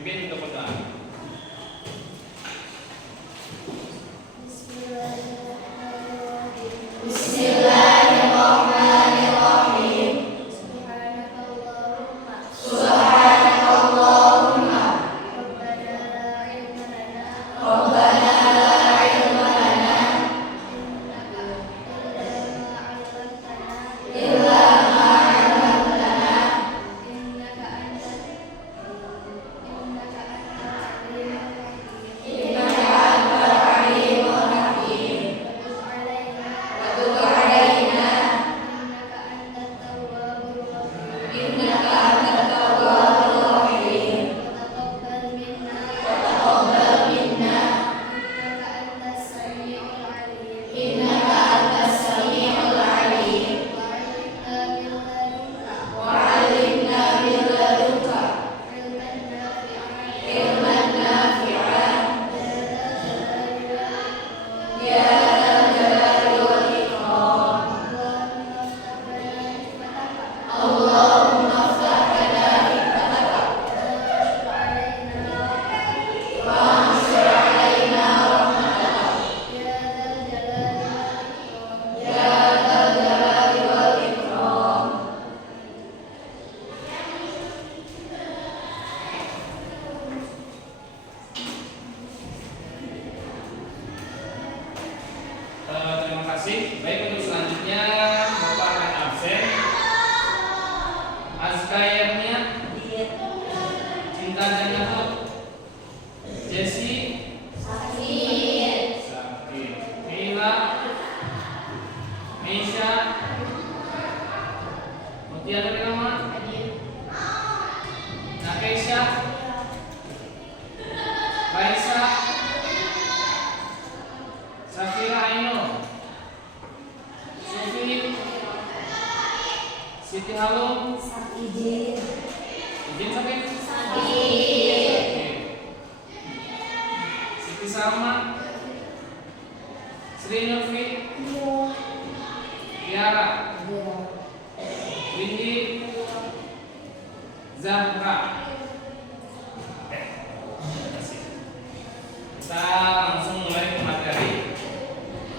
pimpin untuk berdoa. Terima kasih. Baik, untuk selanjutnya Bapak akan absen. Azkayarnya Cinta Janatu, Jesse sakit, Mila, Meisha, Mutiara dari nama Nakeisha, Raisa, Safira Aino, Sufi, Siti Halum, izin sakit, Siti Salma, Sri Nurfi, Tiara, Windy, Zahra. Kita langsung mulai ke materi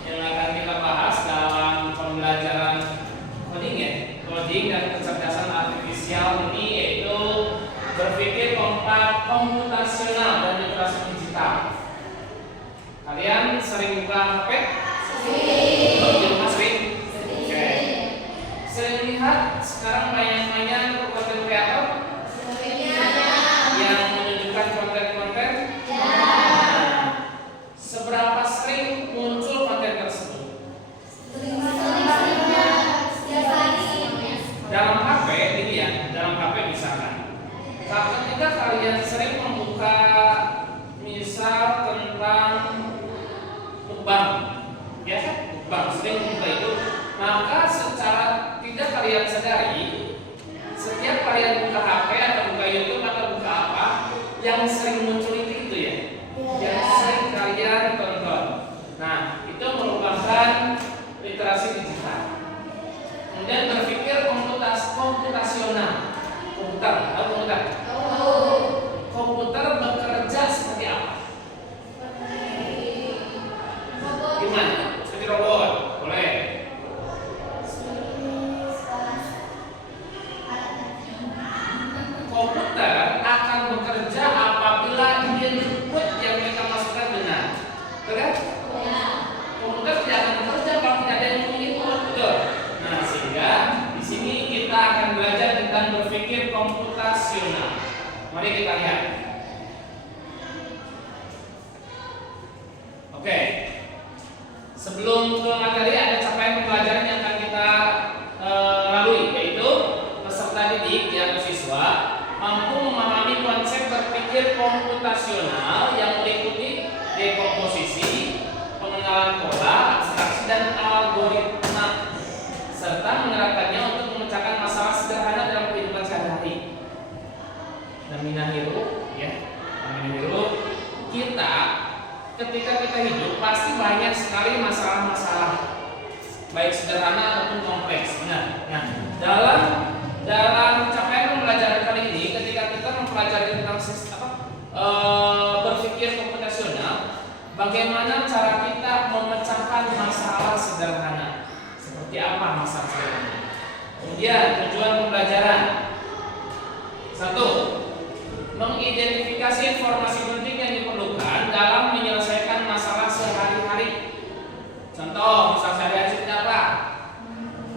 yang akan kita bahas dalam pembelajaran coding ya. Coding dan kecerdasan artifisial ini yaitu berpikir komputasional dan literasi digital. Kalian sering buka HP? Sering. Di rumah sering? Oke. Sering lihat sekarang banyak konten kreator yang menunjukkan konten-konten. Seberapa sering muncul konten tersebut? Dalam HP ini ya, dalam HP misalkan. Ketika kalian sering membuka misal tentang mukbang, ya kan? Mukbang sering membuka itu, maka secara tidak kalian sadari, setiap kalian buka HP atau buka YouTube atau buka apa, yang sering muncul itu ya, yang sering kalian tonton. Nah, itu merupakan literasi digital. Kemudian berpikir komputasional. Komputer bekerja seperti apa? Gimana? Seperti robot, boleh. Komputer akan bekerja apabila input yang kita masukkan benar. Betul kan? Komputer tidak akan bekerja kalau tidak ada yang menginput, betul. Nah, sehingga di sini kita akan belajar tentang berpikir komputasional. Mari kita lihat. Oke. Sebelum ke materi ada capaian pembelajaran yang akan kita lalui, yaitu peserta didik atau siswa mampu memahami konsep berpikir komputasional yang meliputi dekomposisi, pengenalan pola, abstraksi dan algoritma, serta menerapkannya untuk memecahkan masalah sederhana dalam kehidupan sehari-hari. Naminahiru, ya, naminahiru, kita ketika kita hidup pasti banyak sekali masalah-masalah, baik sederhana ataupun kompleks. Benar. Nah, dalam capaian pembelajaran kali ini, ketika kita mempelajari tentang berpikir komputasional, bagaimana cara kita memecahkan masalah sederhana. Seperti apa masalah sederhana? Kemudian tujuan pembelajaran. 1. Mengidentifikasi informasi penting yang diperlukan dalam menyelesaikan masalah sehari-hari. Contoh, misal sehari-hari seperti apa?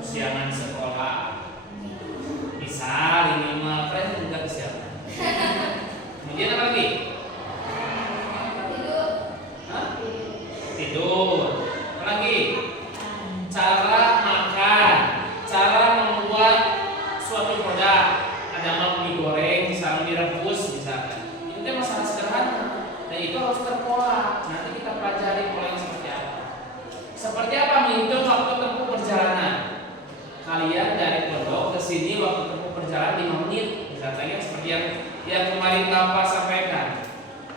Kesiangan sekolah. Misal ini mah keren juga kesiangan. Kemudian apa lagi? Tidur. Apa lagi? Cara makan, cara membuat suatu produk. Ada mie goreng, misalnya direbus, misalkan. Itu masalah sederhana dan itu harus terpola. Nanti kita pelajari polanya seperti apa. Seperti apa menghitung waktu tempuh perjalanan? Kalian dari pondok ke sini waktu tempuh perjalanan 5 menit, misalnya seperti yang kemarin Bapak sampaikan.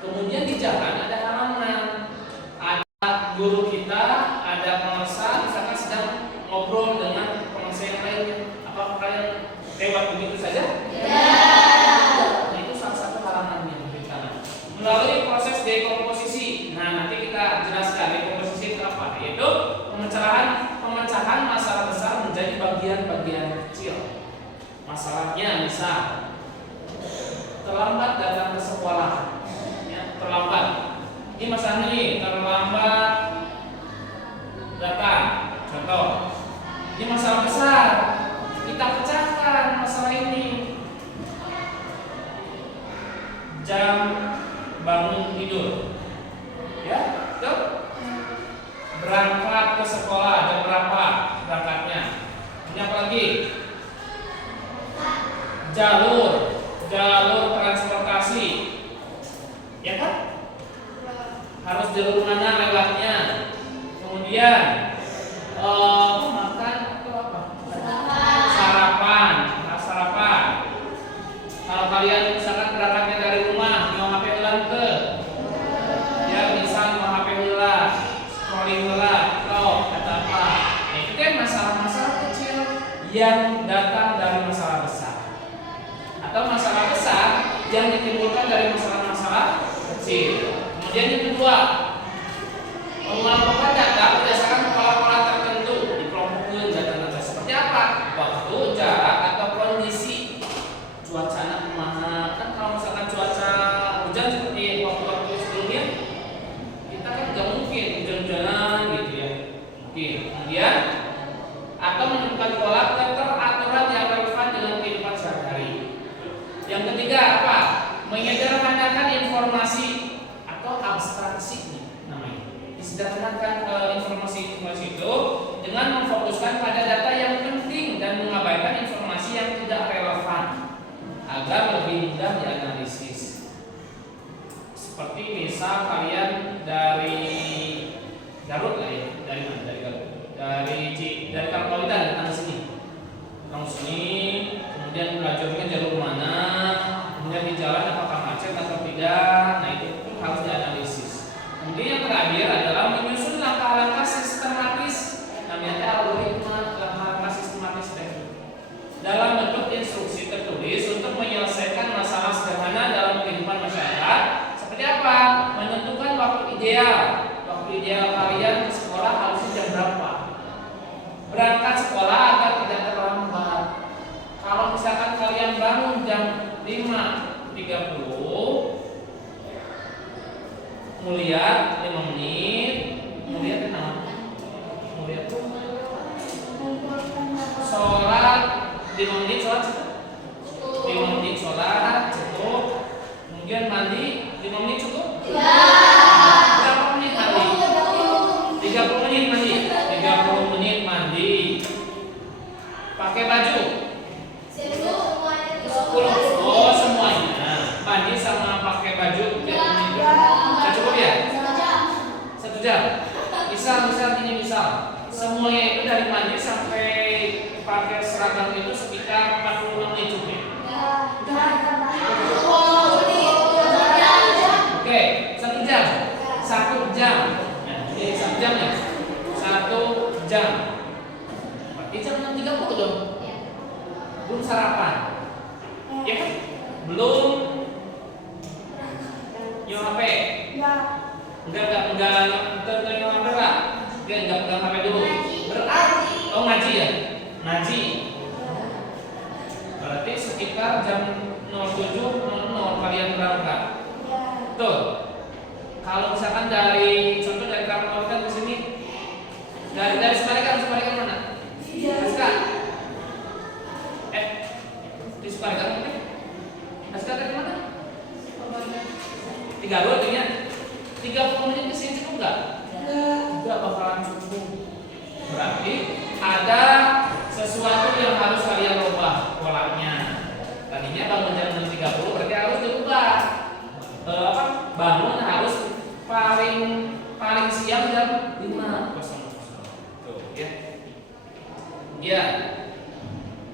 Kemudian di jalan ada halaman, ada guru kita, ada pengusaha, misalkan sedang ngobrol dengan pengusaha yang lainnya. Apakah kalian lewat begitu saja? Nah, itu salah satu halaman yang diberikan. Melalui proses dekomposisi. Nah, nanti kita jelaskan dekomposisi itu apa, yaitu pemecahan masalah besar menjadi bagian-bagian kecil. Masalahnya misal terlambat datang ke sekolah, ya, terlambat. Ini masalahnya nih, terlambat datang. Contoh, ini masalah besar. Kita pecahkan masalah ini. Jam bangun tidur, ya, betul. Berangkat ke sekolah jam berapa berangkatnya? Ini apa lagi? Jalur transportasi, ya kan? Harus jalur mana lewatnya? Kemudian makan atau apa? Sarapan. Kalau kalian misalkan berangkatnya dari rumah, mau HP ulang ke, ya misal mau HP ulang, scrolling ulang, atau kata apa? Nah, itu kan masalah-masalah kecil yang datang dari masalah besar, atau masalah besar yang ditimbulkan dari masalah-masalah kecil. Kemudian yang kedua, mengelompokkan data berdasarkan pola-pola tertentu, dikelompokkan data-data seperti apa? Waktu, jarak, atau kondisi. Cuaca kemana? Kan kalau misalkan cuaca hujan seperti waktu-waktu sebelumnya, kita kan nggak mungkin hujan-hujanan gitu ya. Oke. Kemudian atau menentukan pola keteraturan yang relevan dengan kehidupan sehari-hari. Yang ketiga apa? Menyederhanakan informasi atau abstraksi namanya. Disederhanakan informasi itu dengan memfokuskan pada data yang penting dan mengabaikan informasi yang tidak relevan agar lebih mudah dianalisis. Seperti misal kalian dari Garut lah ya, dari mana? Dari Garut. Dari Kalpawitan datang sini. Datang sini, kemudian belajarnya jalur mana, kemudian di jalan apakah macet atau tidak. Nah, itu pun harus dianalisis. Kemudian yang terakhir adalah menyusun langkah-langkah sistematis, namanya algoritma langkah-langkah sistematis dalam bentuk instruksi tertulis untuk menyelesaikan masalah sederhana dalam kehidupan masyarakat. Seperti apa? Menentukan waktu ideal. Waktu ideal kalian ke sekolah harusnya jam berapa? Berangkat sekolah agar tidak terlambat. Kalau misalkan kalian bangun jam 5.30, mulia 5 menit, mulia tenang, mulia sholat 5 menit sholat cukup, 5 menit sholat cukup, kemudian mandi 5 menit cukup. Berapa menit mandi? 30 menit mandi. 30 menit mandi. Pakai baju 10. Oh, semuanya mandi sama pakai baju sudah cukup ya? 1 jam. Misal semuanya itu dari mandi sampai pakai seragam itu sekitar 45 menit cukup ya? Oke, 1 jam. 1 jam. Nah, jadi 1 jam ya? 1 jam. Berarti jam 6.30 dong. Belum sarapan. Ya kan? Belum Enggak pegang HP lah. Enggak pegang HP dulu. Berarti ngaji ya? Ngaji. Berarti sekitar jam 07.00 kalian berangkat. Betul. Kalau misalkan dari contoh dari Kampung ke sini dari Sumarikan mana? Aska. Di Sumarikan mungkin? Aska dari mana? 32 artinya 30 menit kesini cukup nggak? Enggak bakalan cukup. Berarti ada sesuatu yang harus kalian rubah polanya. Tadinya bangun jam 6.30 berarti harus diubah. Bangun harus paling siang jam 5.00. Tuh ya. Ya.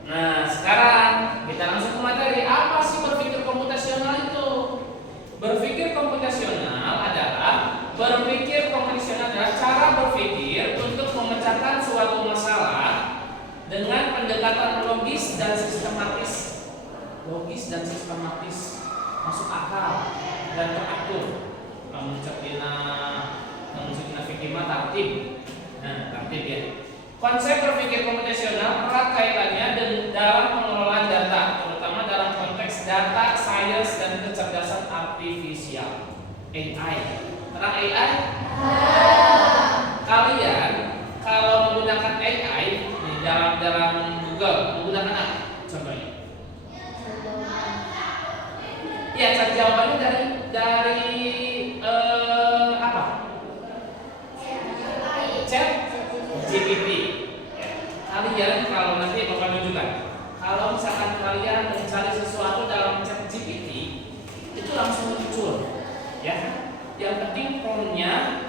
Nah, sekarang kita langsung ke materi. Apa sih berpikir komputasional itu? Berpikir komputasional adalah cara berpikir untuk memecahkan suatu masalah dengan pendekatan logis dan sistematis. Masuk akal dan teratur. Namun fikih tartib. Nah, tartib ya. Konsep berpikir komputasional erat kaitannya dalam pengelolaan data, terutama dalam konteks data science dan kecerdasan artifisial (AI). Tentang AI? Kalian kalau menggunakan AI di dalam Google menggunakan apa? Contohnya? Ya, cari jawabannya dari apa? Chat GPT. Kalian kalau nanti Bapak tunjukkan, kalau misalkan kalian mencari sesuatu dalam chat GPT itu langsung muncul, ya. Yang penting prompt-nya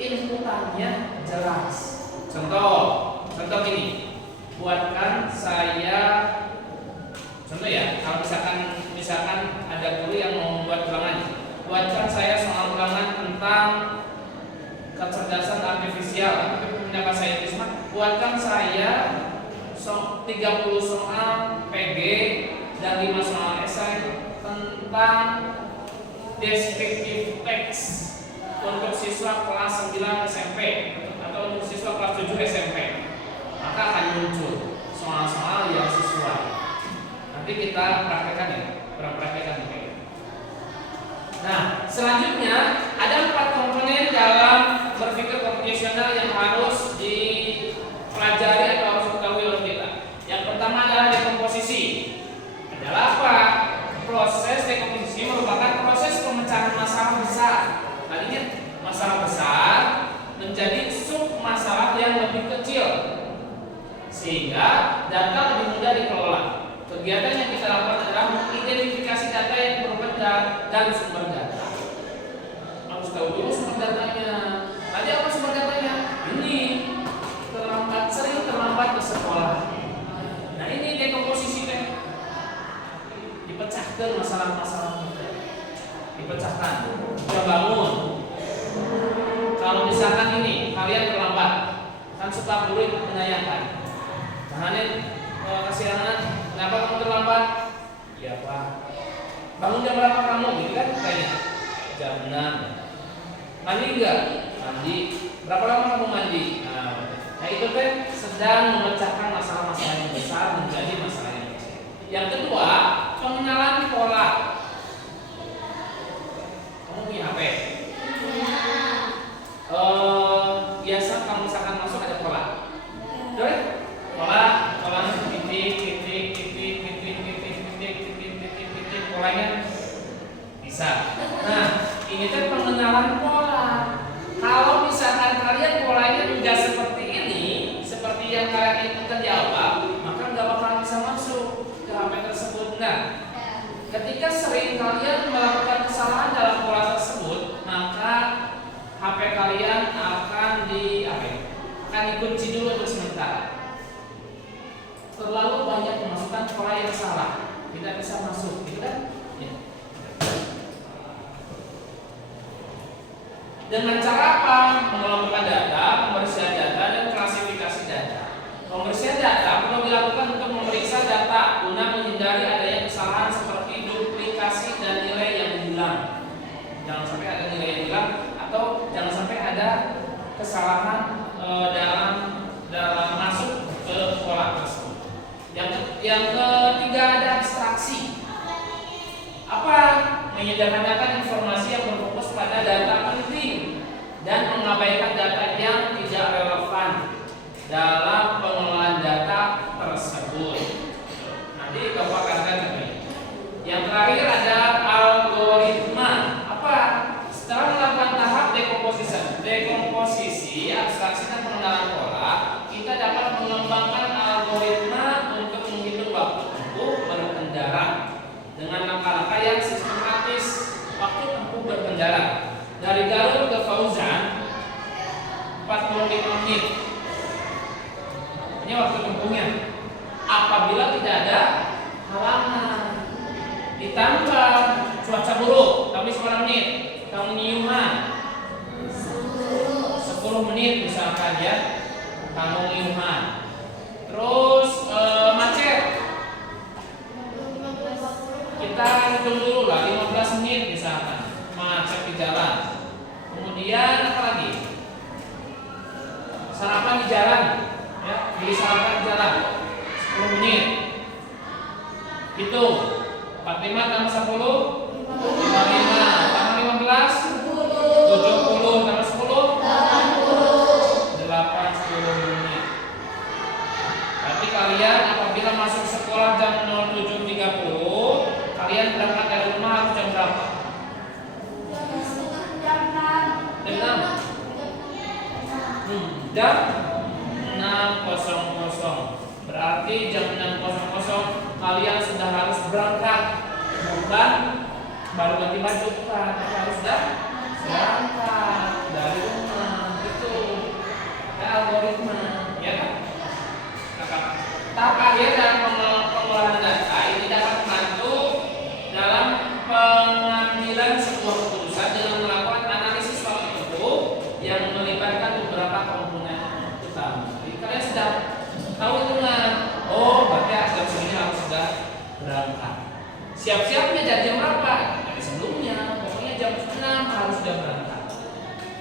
inputannya jelas. Contoh ini, buatkan saya. Contoh ya, kalau misalkan ada guru yang mau membuat ulangan, buatkan saya soal ulangan tentang kecerdasan artifisial. Kenapa saya isma? Buatkan saya 30 soal PG dan 5 soal esai tentang descriptive text untuk siswa kelas 9 SMP atau untuk siswa kelas 7 SMP. Maka akan muncul soal-soal yang sesuai. Nanti kita praktekkan ya, praktekkan ini. Nah, selanjutnya ada 4 komponen dalam berpikir komputasional yang harus dipelajari atau harus diketahui oleh kita. Yang pertama adalah dekomposisi. Adalah apa? Proses dekomposisi merupakan proses pemecahan masalah besar. Tadinya masalah besar menjadi sub masalah yang lebih kecil, sehingga data lebih mudah dikelola. Kegiatan yang kita lakukan adalah mengidentifikasi data yang berbeda dan sumber data. Harus tahu dulu sumber datanya. Tadi apa sumber datanya? Ini sering terlambat ke sekolah. Nah, ini dekomposisi teh. Dipecahkan masalah-masalah kita. Dipecahkan. Sudah bangun. Kalau misalkan ini kalian terlambat, kan suka guru menyayangkan. Tahanin kasih anak, kenapa kamu terlambat? Ya Pak. Bangun jam berapa kamu? Gitu kan kayaknya. Jam 6. Mandi enggak? Mandi. Berapa lama kamu mandi? Nah itu teh sedang memecahkan masalah-masalah yang besar menjadi masalah yang kecil. Yang kedua, pengenalan pola. Kamu punya HP? Biasa kalau misalkan masuk ada pola. Betul? Polanya titik, polanya bisa. Nah, ini kan pengenalan pola. Kalau misalkan kalian polanya enggak seperti ini, seperti yang kalian inginkan jawab, maka enggak bakalan bisa masuk ke HP tersebut. Nah, ketika sering kalian melakukan kesalahan dalam pola tersebut, maka HP kalian akan dikunci dulu untuk sementara. Terlalu banyak memasukkan pola yang salah, tidak bisa masuk, gitu kan? Ya. Dengan cara apa? Mengelompokkan data, pembersihan data, dan klasifikasi data. Pembersihan data perlu dilakukan untuk memeriksa data guna menghindari adanya kesalahan seperti duplikasi dan nilai yang hilang. Jangan sampai ada kesalahan dalam masuk ke sekolah tersebut. Yang ketiga ada distraksi. Apa? Menyederhanakan informasi yang berfokus pada data penting dan mengabaikan data yang tidak relevan dalam pengelolaan data tersebut. Nanti Bapak akan contohnya. Yang terakhir ada algoritma. Apa? Setelah melakukan tahap dekomposisi, abstraksi dan pengenalan pola, kita dapat mengembangkan algoritma untuk menghitung waktu tempuh berkendara dengan langkah-langkah yang sistematis. Waktu tempuh berkendara dari Garut ke Fauzan 45 menit. Ini waktu tempuhnya. Apabila tidak ada halangan. Ditambah cuaca buruk, tapi 10 menit. Pengiyuman 10 menit misalkan ya. Pengiyuman. Terus macet. Kita hitung dulu lah 15 menit misalkan. Macet di jalan. Kemudian apa lagi? Sarapan di jalan. Ya, beli sarapan di jalan 10 menit. Hitung 45 tambah 10 55 tambah 15 70 tambah 10 8 10 menit. Berarti kalian apabila masuk sekolah jam 07.30, kalian berangkat dari rumah harus jam berapa? Jam 6. Jam 6.00. Berarti jam 6.00 kalian sudah harus berangkat, bukan baru ganti baju, bukan, tapi harus sudah berangkat dari rumah. Itu algoritma, ya kan? Tahap akhir dan pengolahan data ini dapat membantu dalam pengambilan sebuah keputusan dengan melakukan analisis waktu tempuh yang melibatkan beberapa komponen utama. Jadi kalian sudah tahu hitungan. Oh, berarti jam segini harus sudah berangkat. Siap-siapnya dari jam berapa? Dari sebelumnya. Pokoknya jam 6 harus sudah berangkat.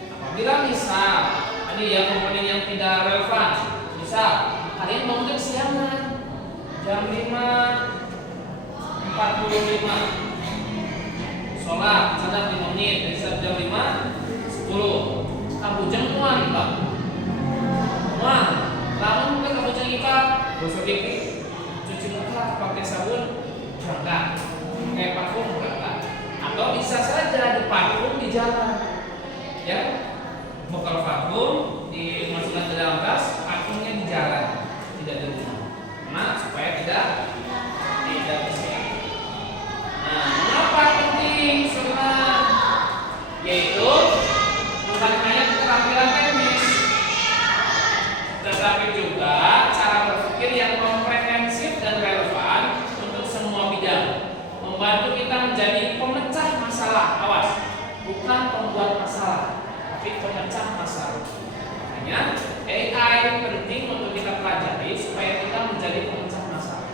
Apabila misal ini yang komponen yang tidak relevan, misal kalian bangun kesiangan jam 5.45, sholat sadar 5 menit, dari jam 5.10, kamu jemuan Pak. Wah, lalu mungkin kamu ikat, gosok gigi, cuci muka pakai sabun, berangkat, pakai parfum berangkat, atau bisa saja di parfum di jalan, ya, bekal parfum dimasukkan ke dalam tas, parfumnya di jalan, tidak di rumah, nah supaya tidak bersih. Nah, mengapa penting sunat? Yaitu bukan hanya keterampilan teknis, tetapi juga cara berpikir yang komprehensif dan relevan untuk semua bidang, membantu kita menjadi pemecah masalah. Awas, bukan pembuat masalah, tapi pemecah masalah. Makanya AI penting untuk kita pelajari supaya kita menjadi pemecah masalah.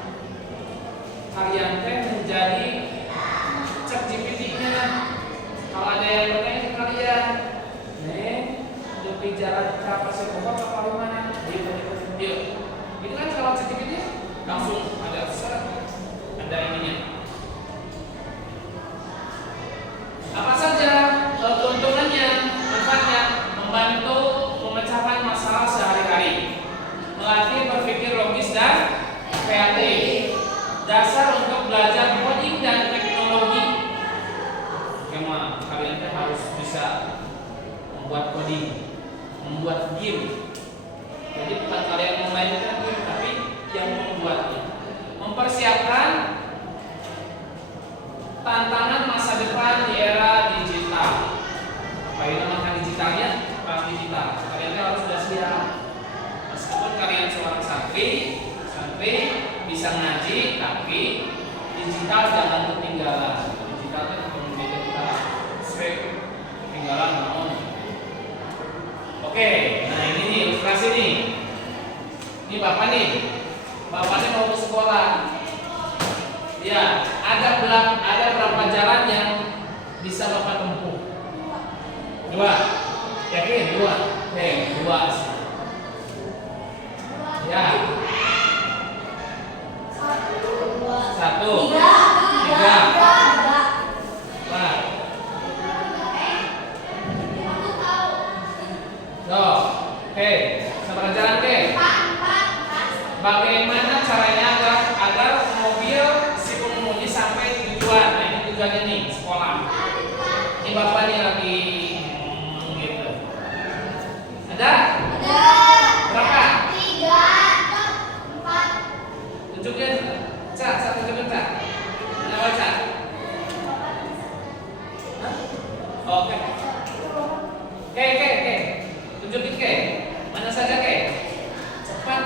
Kalian menjadi ChatGPT-nya. Kalau ada yang bertanya ke kalian, untuk bicara apa sih apa mana? Yuk. Itu kan kalau ChatGPT langsung ada ininya. Apa saja keuntungannya, manfaatnya? Membantu memecahkan masalah sehari-hari, melatih berpikir logis dan kreatif, dasar untuk belajar coding dan teknologi. Memang kalian harus bisa membuat coding, membuat game. Jadi bukan kalian memainkan game, tapi yang membuatnya. Mempersiapkan tantangan masa depan di era digital. Apa itu nama digitalnya? Perang digital. Kalian harus sudah siap. Meskipun kalian seorang santri bisa ngaji, tapi digital jangan ketinggalan. Digital itu berbeda kita ketinggalan naon. Oke, nah ini nih ilustrasi nih. Ini bapaknya mau ke sekolah. Ya, ada berapa jalan yang bisa bapak tempuh? 2. Yakin? 2. Oke, 2. Ya. 1, 3. Oke, sabar jalan deh. Bagaimana caranya agar mobil si pengemudi sampai tujuan? Nah, ini tujuannya nih, sekolah. Ini bapak nih lagi gitu. Ada? Berapa? 3, 4. Tunjukin. Cak, tunjukin Cak. Mana baca? Hah? Oke. Oke. Tunjukin ke. Mana saja ke? Cepat.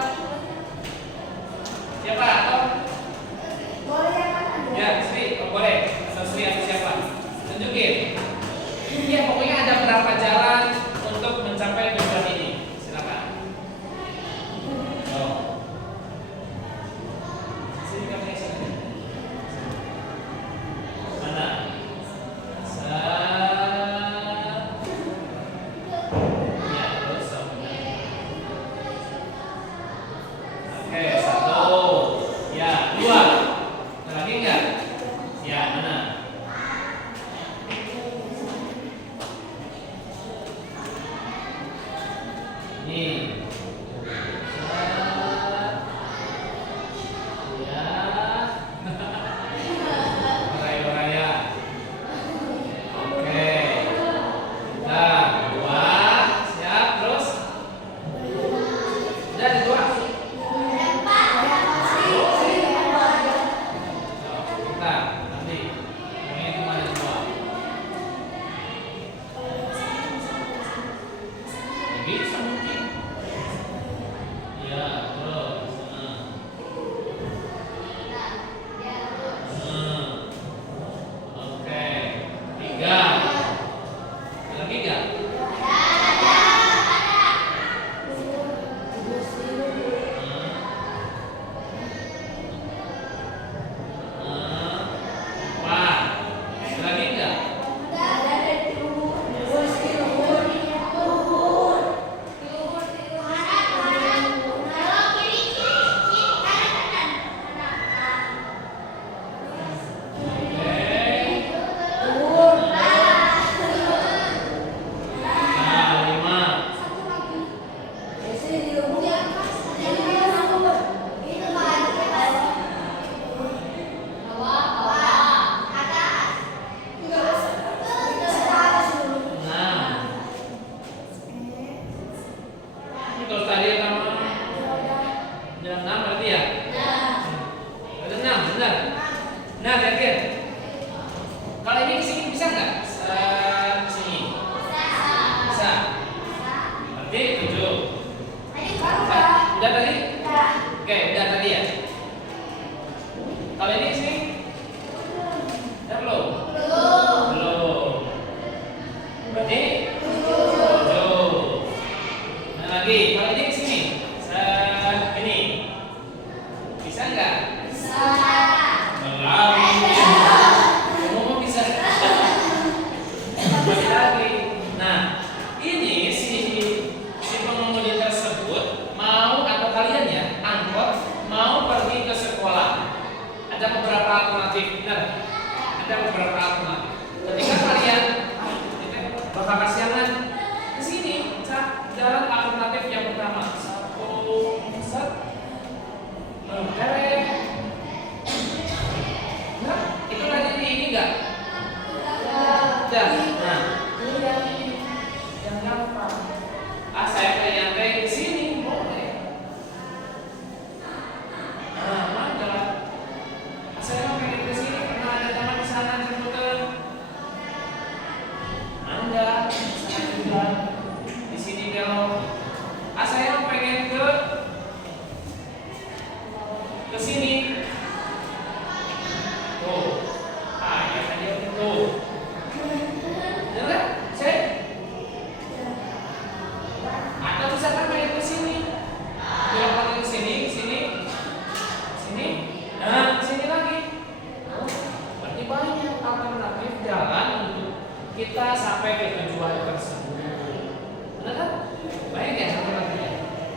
Siapa? Atau? Ya, Sri. Oh, boleh. Atau Sri atau siapa? Tunjukin. Ya, pokoknya ada berapa jalan untuk mencapai tujuan ini. Silakan. Oh. Sini kamu yang sini. Mana? Ya, terus. Oke, 1. Ya, 2. Ada lagi enggak? Ya, mana? Nih. Ya. Raya. Oke. Nah, 2. Siap, terus. Udah ada 2. Kita nanti ini kemana 2? Bisa mungkin. Ya, terus. Oke. 3. Ada lagi nggak? Wah, ada lagi nggak? Nah, 5. Nah, ini kalau tadi kamu udah 6 berarti ya? Ada 6, benar. Nah, lihat. Kalau ini ke sini bisa nggak? Sini. Bisa. Berarti 7. Udah tadi? Oke, udah tadi ya. Kalau ini ke sini? Udah belum? Belum. Berarti 7. Nah, lagi. Kalau ini ke sini? Ini. Bisa nggak? Belum. Kamu bisa. Balik lagi. Nah, ini si pengemudi tersebut mau atau kalian ya angkot mau pergi ke sekolah. Ada beberapa alternatif, benar? Ada beberapa alternatif. Ketika kalian bakal kasihan ke sini, jalan alternatif yang pertama. Set. Nah, itu tadi ini enggak? Udah. Nah, yang gampang. Saya kayak ke sini boleh. Nah, mana? Saya mau pengen ke sini karena ada teman di sana jemputan. Anda saya juga di sini belok. Saya mau pengen ke sini. Tuh. Ya tadi itu. Dengar? Saya atau misalkan pengen ke sini. Belok lagi ke sini, sini. Nah, ke sini lagi. Berarti banyak alternatif jalan untuk kita sampai ke tujuan tersebut. Benar kan? Baik ya teman-teman.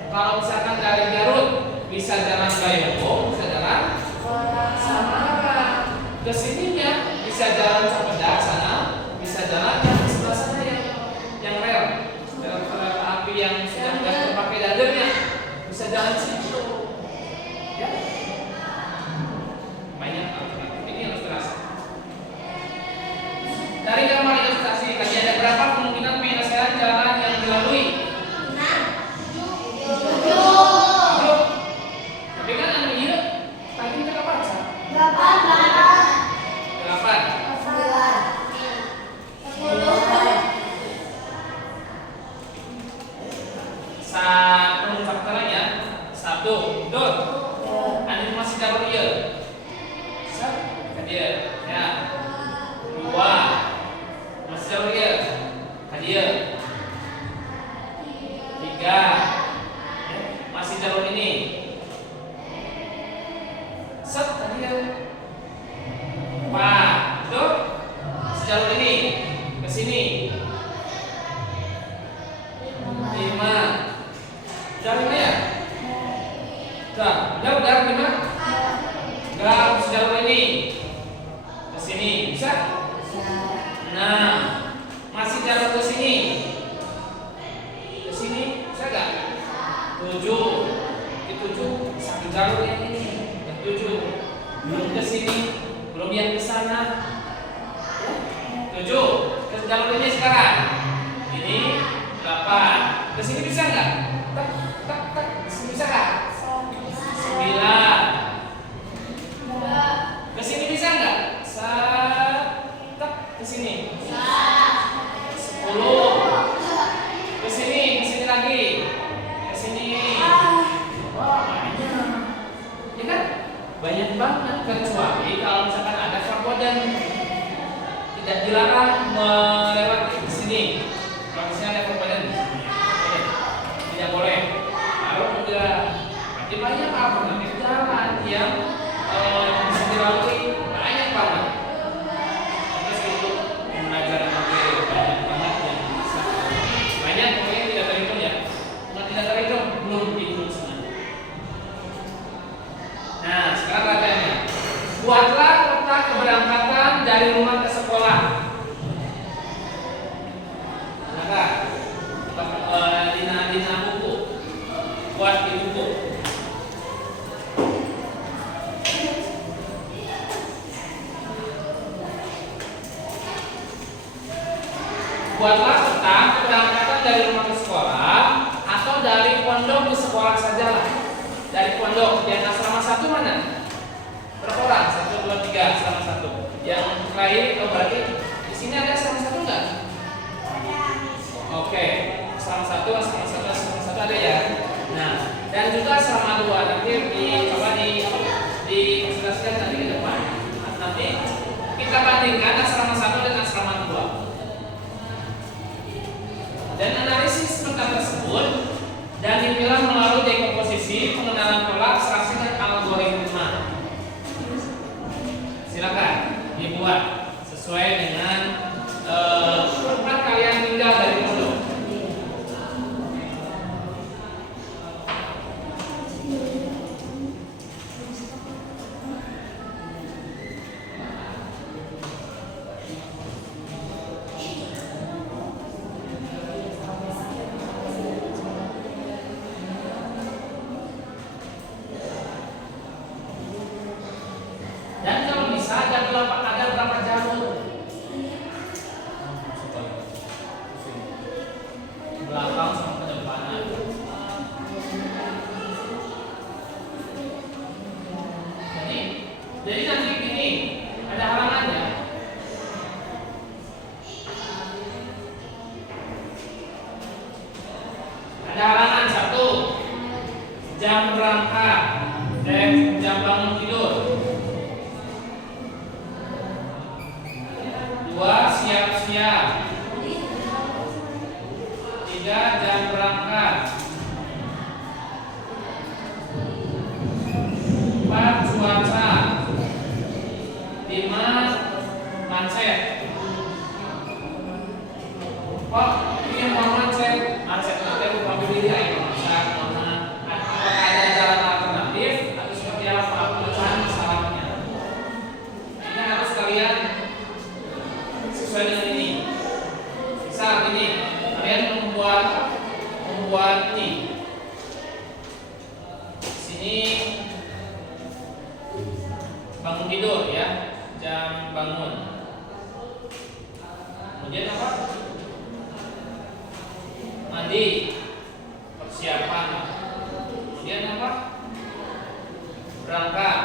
Kalau misalkan dari Garut bisa jalan Bayoko, bisa jalan Samara. Kesininya bisa jalan Capedak sana, bisa jalan yang sebelah sana yang rel kereta api yang sudah nggak terpakai dadernya, bisa jalan situ. Ya. Banyak alternatif ini harus terasa. Dari gambar ilustrasi tadi ada berapa kemungkinan penyelesaian jalan yang dilalui? 7. Tapi kan anu iya tadi kita baca 8. Satu faktornya 1, betul. Anu masih jalur iya. Dia ya. 2 masih jalur iya. Dia 3 masih jalur ini. Set tadi ya. 4 betul. Masih jalur ini ke sini. 5 jalur ini ya. Udah 5. Enggak, masih jalur ini. Ke sini bisa? Nah, masih jalur ke sini. Ke sini bisa enggak? 7. Di 7 satu jalur yang ini. Ke 7. Belum ke sini, belum yang ke sana. 7. Ke jalur ini sekarang. Ini 8. Ke sini bisa enggak? Tak. Ke sini bisa enggak? 9. Ke sini bisa enggak? Tak. Ke sini. 10. Ke sini lagi. Ke sini. Wah, banyak. Ya kan? Banyak banget kecuali kalau misalkan ada kapodan tidak dilarang melewati ke sini. Kalau misalnya ada kapodan tidak boleh. Kalau enggak, berarti banyak alternatif jalan yang bisa dilalui, banyak banget. Terus untuk pembelajaran nanti banyak banget yang bisa. Banyak pokoknya tidak terhitung ya. Nggak tidak terhitung belum dihitung semua. Nah, sekarang latihannya. Buatlah peta keberangkatan dari rumah ke sekolah. Nah, Dina buku. Buat di buku. Buatlah peta keberangkatan dari rumah ke sekolah atau dari pondok ke sekolah sajalah. Dari pondok yang asrama 1 mana? Berapa orang? 1, 2, 3 asrama 1. Yang terakhir berarti di sini ada asrama 1 enggak? Oke, asrama 1 ada ya. Nah, dan juga asrama 2 nanti dicoba dikonsultasikan nanti ke depan. Nanti kita bandingkan asrama 1 dan asrama 2. Dan analisis tentang tersebut dan dipilah melalui dekomposisi, pengenalan pola, abstraksi dan algoritma. Silakan dibuat sesuai dengan tempat kalian tinggal dari dulu. Dan kalau bisa ada berapa jalur? Belakang sama ke depanan. Jadi nanti gini, ada halangannya. Ada halangan 1, jam berangkat dan jam bangun tidur. 2, siap-siap. 3, jam berangkat. 4, cuaca. 5, macet. Oh, ini mau macet nanti lupa sesuai dengan ini. Misal ini, kalian membuat ini. Sini bangun tidur ya, jam bangun. Kemudian apa? Mandi, persiapan. Kemudian apa? Berangkat.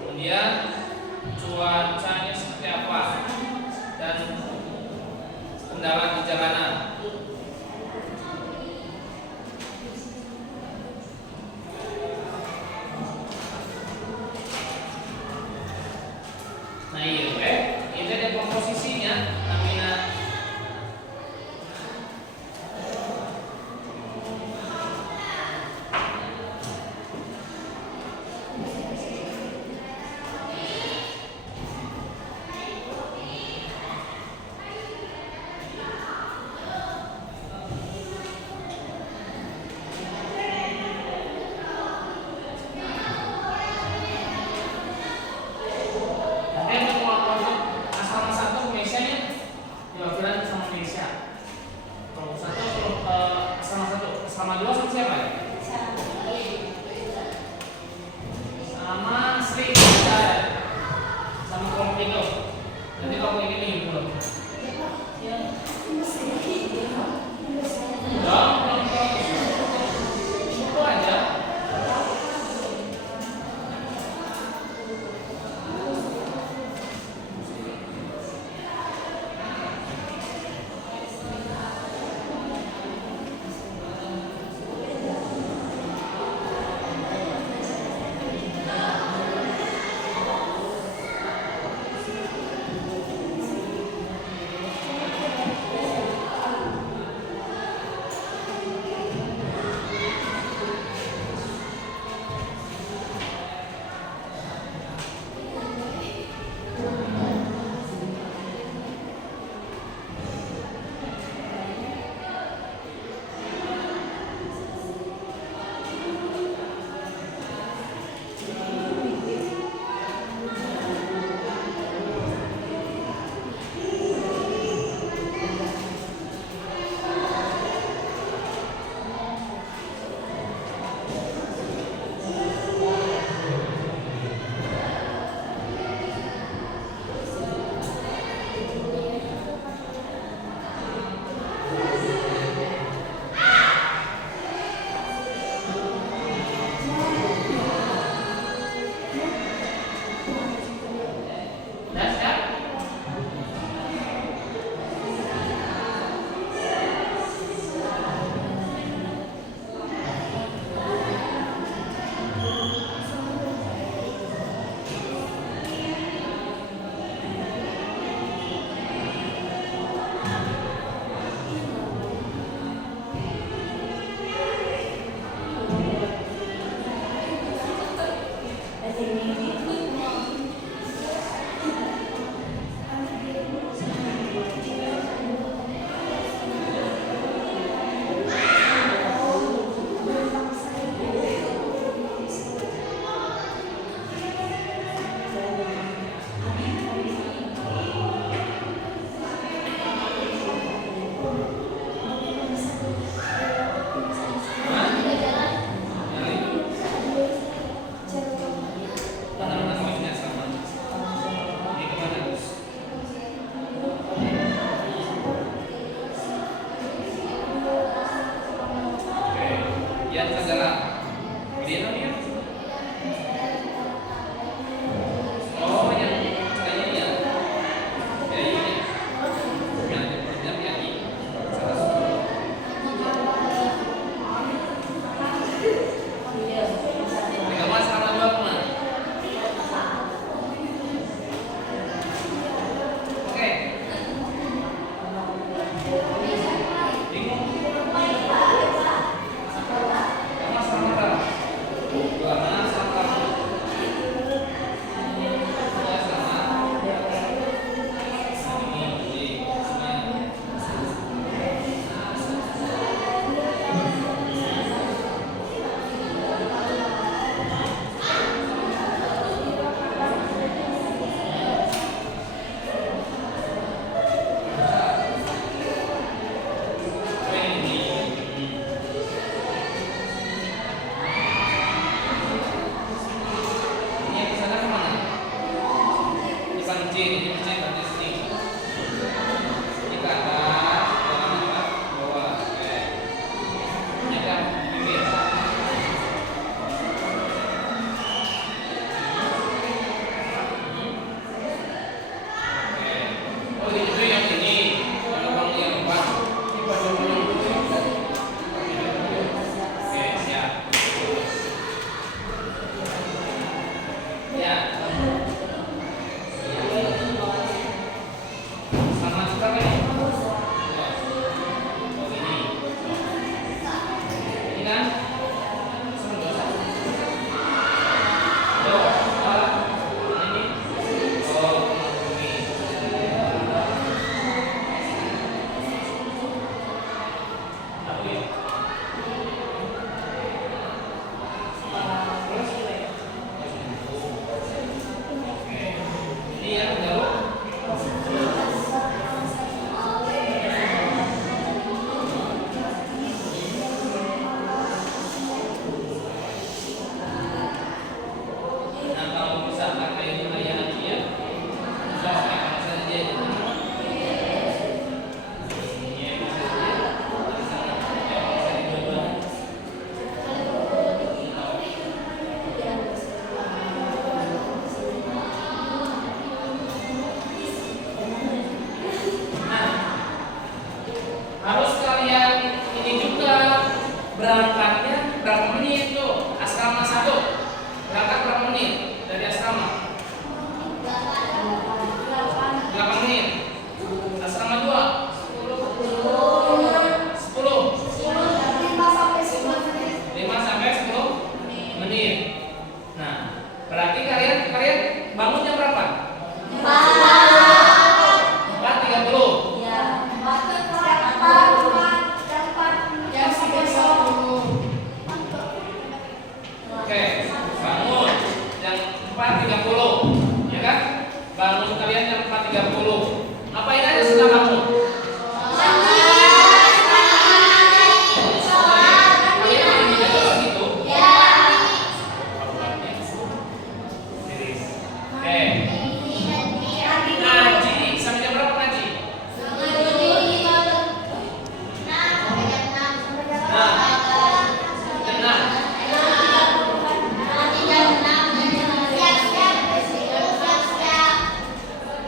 Kemudian cuacanya seperti apa dan kendala di jalanan. Nah iya, itu ada komposisinya namanya. Asal satu misalnya 4.30, ya kan? Bangun kalian jam 4.30. Ngapain aja setelah bangun? Kalian mandi aja segitu? Oke. Ngaji sampai jam berapa ngaji?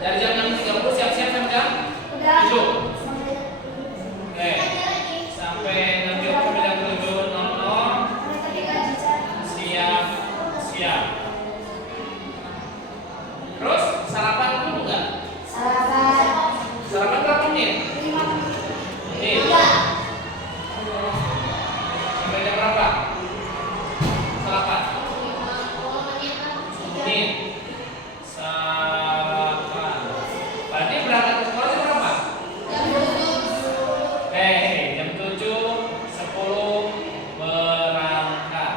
Dari jam 6.30 siap-siap sampai jam 7. Oke. Sampai nanti sampai jam 7.00 siap-siap. Terus sarapan dulu enggak? Sarapan berapa menit? Menit. Sampai jam berapa? Sarapan. Menit. Sarapan. Berarti berangkat ke sekolah jam berapa? Oke, jam 7.10 berangkat.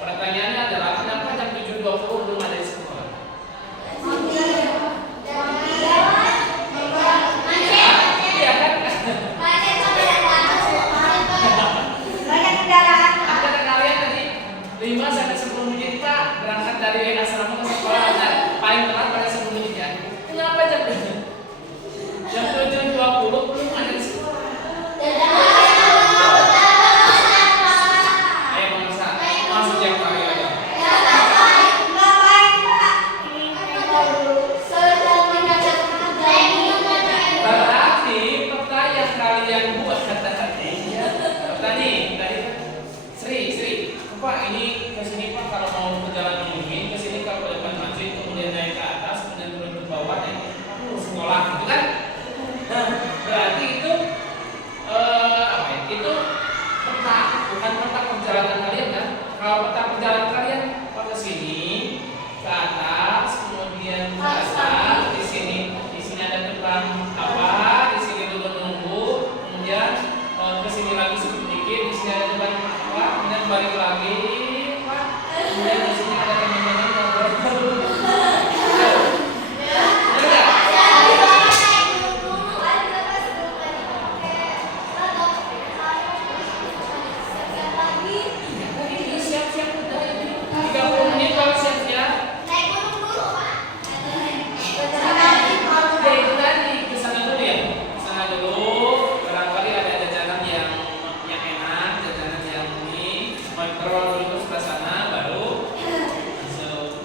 Pertanyaannya adalah kenapa jam 7.20 belum ada di sekolah? Iya kan? Ada kalian tadi 5 sampai 10 menit Pak berangkat dari asrama ke sekolah, nah, paling telat pada 10 menit ya. Kenapa jam 7.20 belum ada di sekolah? Ayo bangsa, masuk yang kali aja. Berarti peta yang kalian buat tadi, tadi Sri, Pak ini ke sini Pak kalau mau ke jalan ini, ke sini kalau ke depan masjid, kemudian naik ke atas, kemudian turun ke bawah, naik sekolah, gitu kan? Nah, berarti itu apa ya? Itu peta, bukan peta perjalanan kalian kan? Kalau peta perjalanan kalian, Pak ke sini, ke atas, kemudian ke atas, di sini ada tukang apa, di sini dulu menunggu, kemudian ke sini lagi sedikit, di sini ada tukang apa, kemudian balik lagi, Pak, kemudian di sini ada teman-teman yang baru. Siap-siap udah ini 30 menit baru siap-siap. Ya itu tadi kesana dulu ya, kesana dulu. Barangkali ada jajanan yang enak, jajanan yang ini. Kontrol dulu sebelah sana, baru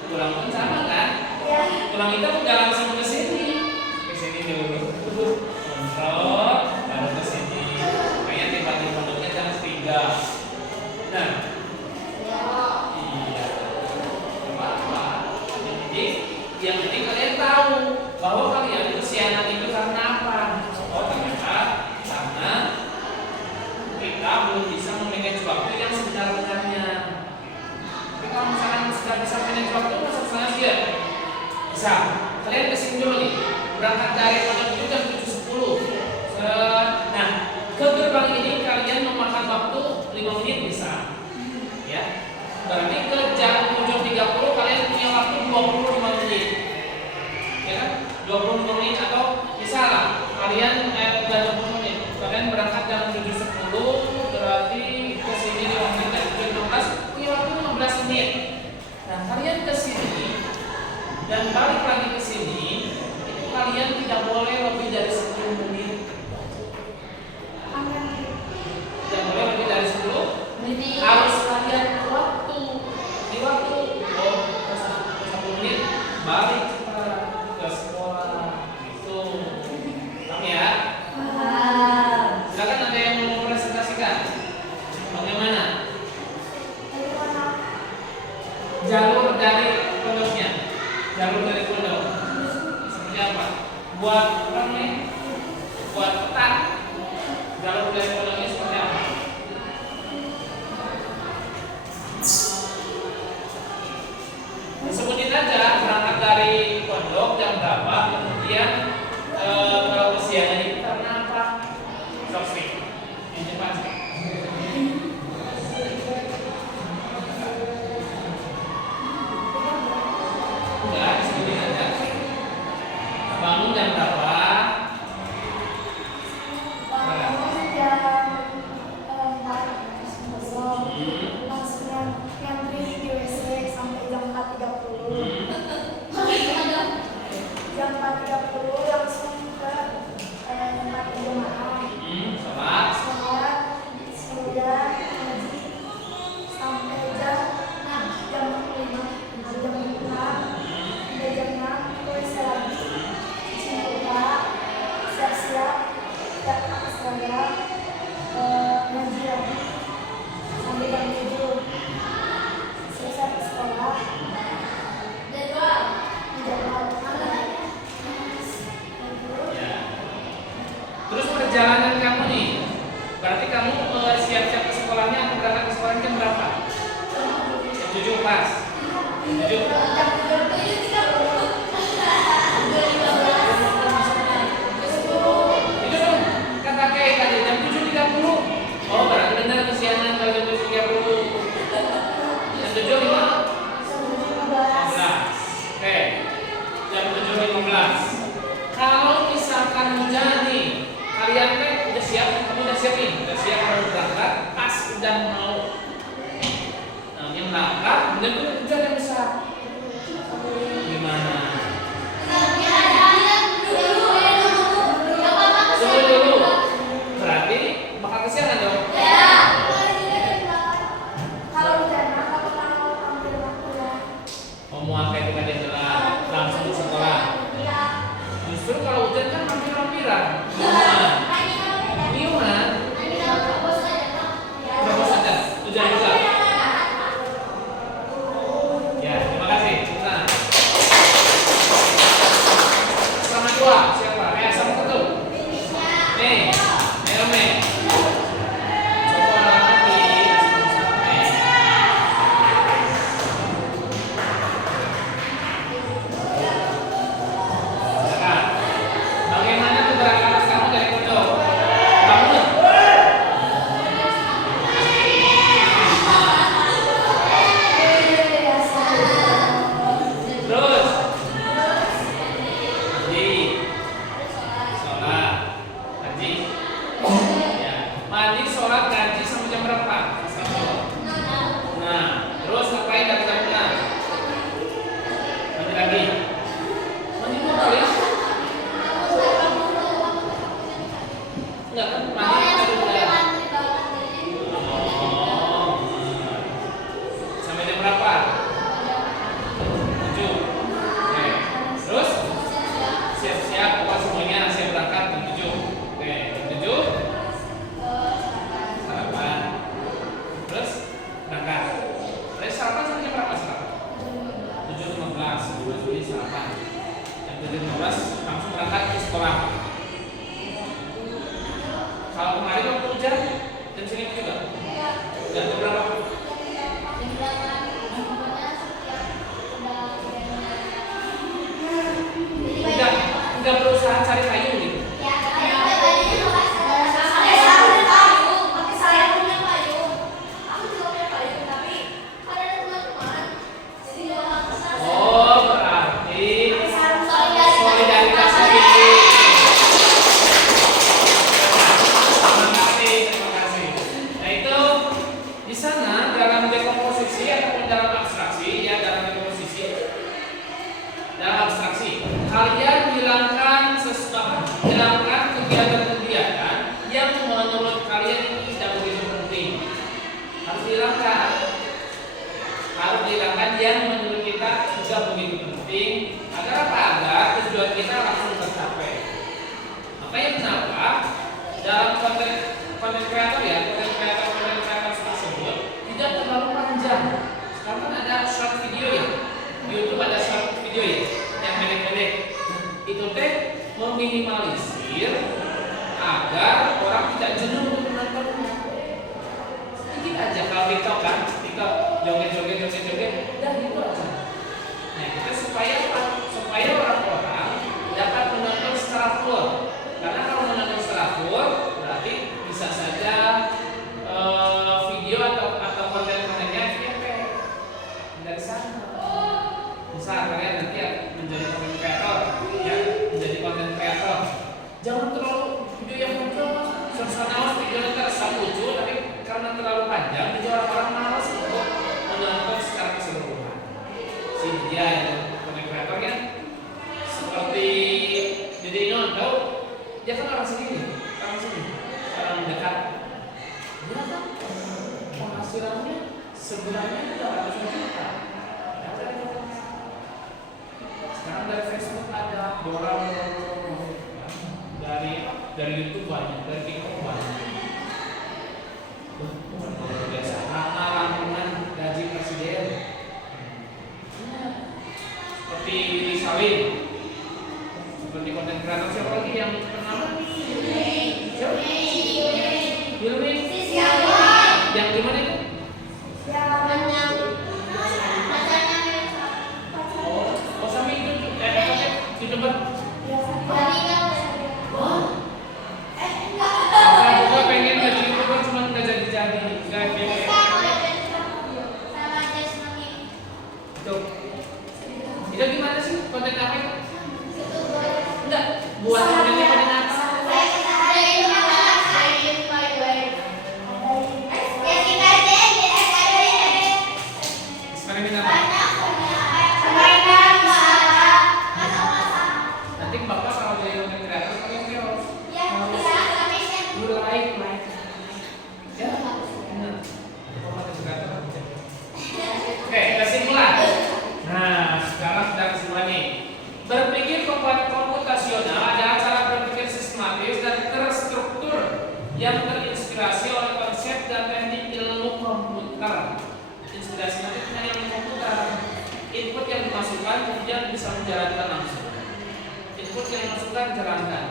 pulang pun sama kan? Pulang itu nggak langsung ke sini dulu. Kontrol, baru ke sini. Makanya tiba-tiba pondoknya jam 3. Nah. Iya, apa-apa. Yang penting kalian tahu bahwa kalian kesiangan itu karena apa? Oh ternyata karena kita belum bisa memanage waktu yang sebenar-benarnya. Tapi kalau misalkan sudah bisa manage waktu, maksudnya dia bisa. Kalian kesini dulu nih, berangkat dari pondok itu jam 7.10. Nah, ke gerbang ini kalian memakan waktu 5 menit bisa. Ya, berarti ke jam 7.30 kalian punya waktu 25 menit, ya kan? 25 menit atau misalnya kalian 20 menit, kalian berangkat jam 7.10 berarti kesini di waktu jam 7.15 punya waktu 15 menit. Nah kalian kesini dan balik lagi ke sini, itu kalian tidak boleh lebih dari 10 menit. Tidak boleh lebih dari 10 menit. Harus kalian di waktu 1 menit balik ke sekolah gitu. Paham ya? Silakan ada yang mau presentasikan. Bagaimana? Jalur dari pondoknya. Jalur dari pondok. Seperti apa? Buat apa nih? Buat peta. Jalur dari pondoknya seperti apa? Sebutin aja berangkat dari pondok jam berapa, kemudian kalau kesiangan itu karena apa? Sofri, ini cepat sih. Bangun jam berapa? Bangun jam 4.00. Langsung nyantri di WC sampai jam 4.30. Jam 4.30 langsung ke tempat berjamaah. Sholat. Sholat, sudah ngaji sampai jam 5, jam 6, sampai jam 6 ke WC lagi. Cuci muka, siap-siap, pakai seragam, ngaji lagi sampai jam 7. Selesai ke sekolah. Ya. Terus perjalanan kamu nih, berarti kamu siap-siap ke sekolahnya atau berangkat ke sekolahnya jam berapa? Jam 7 pas. Jam 7. Itu dong, kata kayak tadi jam 7.30. Oh, berarti benar kesiangan kalau jam 7.30. Jam 7.15. Oke. Jam 7.15. Kalau misalkan hujan nih, kalian teh udah siap, kamu udah siap nih, udah siap mau berangkat, pas udah mau yang berangkat, bener-bener hujan yang besar. Gimana? Tunggu dulu. Berarti bakal kesiangan dong. Kalau hujan, kalau mau ambil waktu ya. Mau angkat itu kan jalan langsung ke sekolah. Justru kalau hujan kan mampir-mampiran. Miuhan. Bagus saja. Hujan juga. Ya, terima kasih. Nah. Sama dua siapa? Sama satu. Rome. Coba lagi. Silakan. Bagaimana tuh beraktivitas kamu dari pondok? Bangun. Terus. Mandi. Sholat. Haji. Ya. Mandi, sholat, gaji sampai jam berapa? Nah, terus ngapain dari jam 6? Mandi lagi. Mandi motor ya? Enggak kan? Mandi baru udah. Oh. Sampai jam berapa? 7. Oke. Terus siap-siap apa semuanya siap berangkat jam 7. Oke, jam 7 sarapan. Terus berangkat. Terus sarapan sampai jam berapa sarapan? 7.15. Sebelum sarapan. Jam 7.15 langsung berangkat ke sekolah. Kalau kemarin waktu hujan jam segini juga? Jam berapa? Enggak berusaha cari kayu gitu. Oh, berarti solidaritas lagi. Terima kasih. Nah itu di sana dalam dekomposisi ataupun dalam abstraksi, ya dalam dekomposisi, dalam abstraksi, kalian hilangkan kegiatan-kegiatan yang menurut kalian ini tidak begitu penting. Harus dihilangkan yang menurut kita juga begitu penting agar apa? Agar tujuan kita langsung tercapai. Makanya kenapa dalam konten kreator ya, konten kreator tersebut tidak terlalu panjang. Sekarang kan ada short video ya, YouTube ada short video ya, yang pendek-pendek. Itu teh meminimalisir agar orang tidak jenuh untuk menontonnya. Sedikit aja kalau TikTok kan, TikTok joget-joget, dan gitu aja. Nah, kita supaya apa? Supaya orang-orang dapat menonton secara full. Karena kalau menonton secara full, berarti bisa saja video atau konten-kontennya efek dari sana. Misal kalian nanti menjadi konten kreator, ya menjadi konten terlalu panjang, jadi orang-orang malas untuk menonton secara keseluruhan. Si dia yang konten kreator kan seperti Dede Inon, tahu? Dia kan orang sini, orang dekat. Dia kan penghasilannya sebulannya udah ratusan juta. Sekarang dari Facebook ada, dari YouTube banyak, dari TikTok banyak. Luar biasa. Rangkuman gaji presiden. Seperti Willy Salim, seperti konten kreator siapa lagi yang ternama? Siapa? Willy. Yang gimana itu? Oh sampai itu YouTuber. Apa juga pengen jadi YouTuber cuma nggak jadi nggak itu gimana sih konten apa itu? Enggak buat kontennya konten apa? Eksperimen apa? Nanti bapak kalau jadi konten kreator pakai video. Like. Ya, benar. Konten kreator. Oke, kita simpulan. Nah, sekarang kita kesimpulan nih. Berpikir komputasional adalah cara berpikir sistematis dan terstruktur yang terinspirasi oleh konsep dan teknik ilmu komputer. Inspirasi nanti dengan ilmu komputer. Input yang dimasukkan kemudian bisa menjalankan langsung. Input yang dimasukkan jalankan.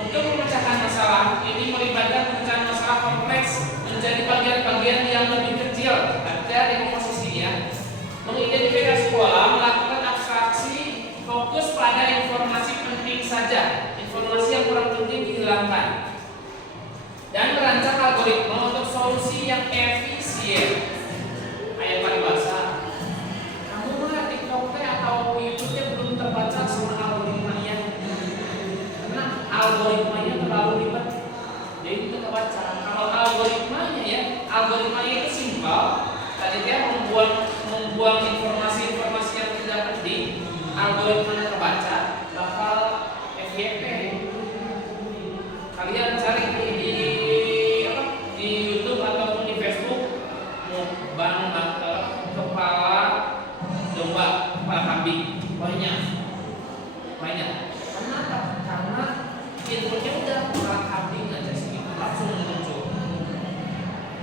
Untuk memecahkan masalah ini melibatkan pemecahan masalah kompleks menjadi bagian-bagian yang lebih kecil. Ada di komposisinya. Mengidentifikasi pola, melakukan abstraksi, fokus pada informasi penting saja, informasi yang kurang penting dihilangkan, dan merancang algoritma untuk solusi yang efisien. Ayat paribasa, kamu mah TikTok atau YouTube belum terbaca sama algoritmanya, karena algoritmanya terlalu ribet, jadi tidak terbaca. Kalau algoritmanya itu simpel, tadi dia membuang informasi-informasi yang tidak penting, algoritmanya terbaca, bakal FYP. Kalian cari di YouTube ataupun di Facebook mukbang kepala domba, kepala kambing, banyak. Kenapa? Karena inputnya udah kepala kambing aja sih, langsung muncul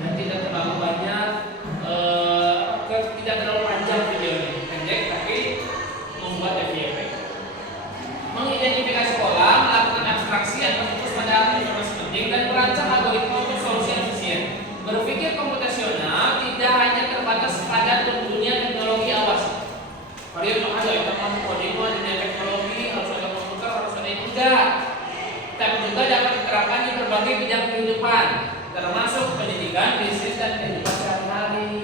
dan tidak terlalu banyak. Tidak terlalu panjang videonya, pendek tapi membuat FYP. Mengidentifikasi pola, melakukan abstraksi atau fokus pada informasi penting, dan merancang algoritma untuk solusi yang efisien. Berpikir komputasional tidak hanya terbatas pada dunia teknologi, awas. Kalian ada yang kamu coding, dunia teknologi harus ada komputer, harus ada itu enggak. Tapi juga dapat diterapkan di berbagai bidang kehidupan, termasuk pendidikan, bisnis, dan kehidupan sehari-hari.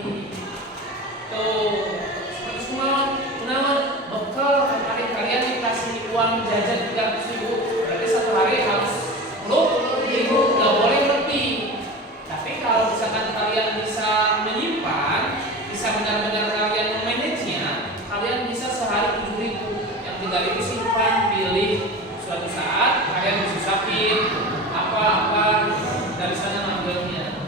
Tuh, seperti semua bekal hari kalian dikasih uang jajan 300.000, berarti satu hari harus 10.000, nggak boleh lebih. Tapi kalau misalkan kalian bisa menyimpan, bisa benar-benar kalian memanagenya, kalian bisa sehari 7.000, yang 3.000 simpan, pilih suatu saat kalian disusahin apa-apa dari sana ngambilnya.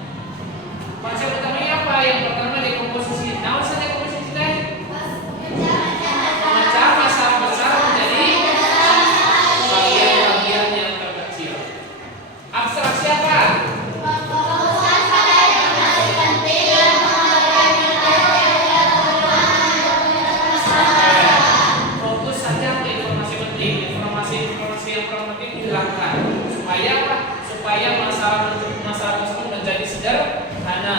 Konsep utamanya apa? Yang pertama di komposisi. Nah, saja komposisi teh memecah masalah besar menjadi bagian-bagian yang terkecil. Abstraksi apa? Fokus saja ke informasi penting. Informasi yang kurang penting dihilangkan. Supaya apa? Supaya masalah tersebut menjadi sederhana.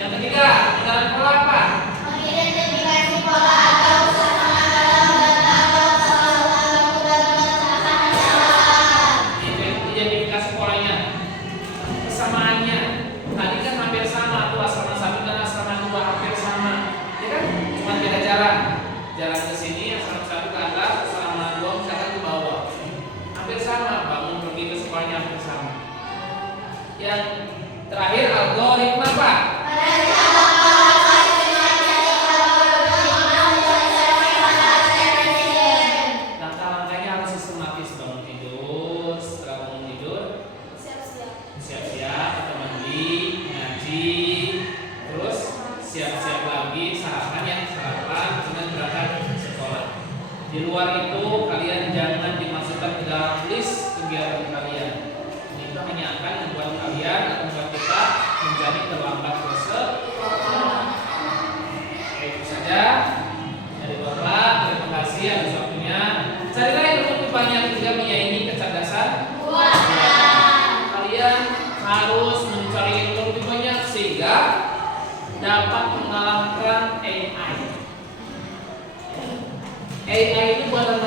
Yang ketiga, dengan pola apa? Mengidentifikasi pola atau usaha identifikasi polanya, kesamaannya. Tadi kan hampir sama tuh, asrama 1 dan asrama 2 hampir sama, ya kan? Cuma beda jalan ke sini, asrama 1 ke atas, asrama 2 misalkan ke bawah, hampir sama, bangun pergi ke sekolahnya hampir sama. Yang terakhir, algoritma. Di luar itu kalian jangan dimasukkan ke dalam list kegiatan kalian. Itu hanya akan membuat kalian atau membuat kita menjadi terlambat bersekolah. Oke, itu saja dari Bapak. Terima kasih atas waktunya. Carilah ilmu rupanya ketiga menyaingi kecerdasan. Kalian harus mencari ilmu lebih banyak sehingga dapat mengalahkan AI. AI itu bukan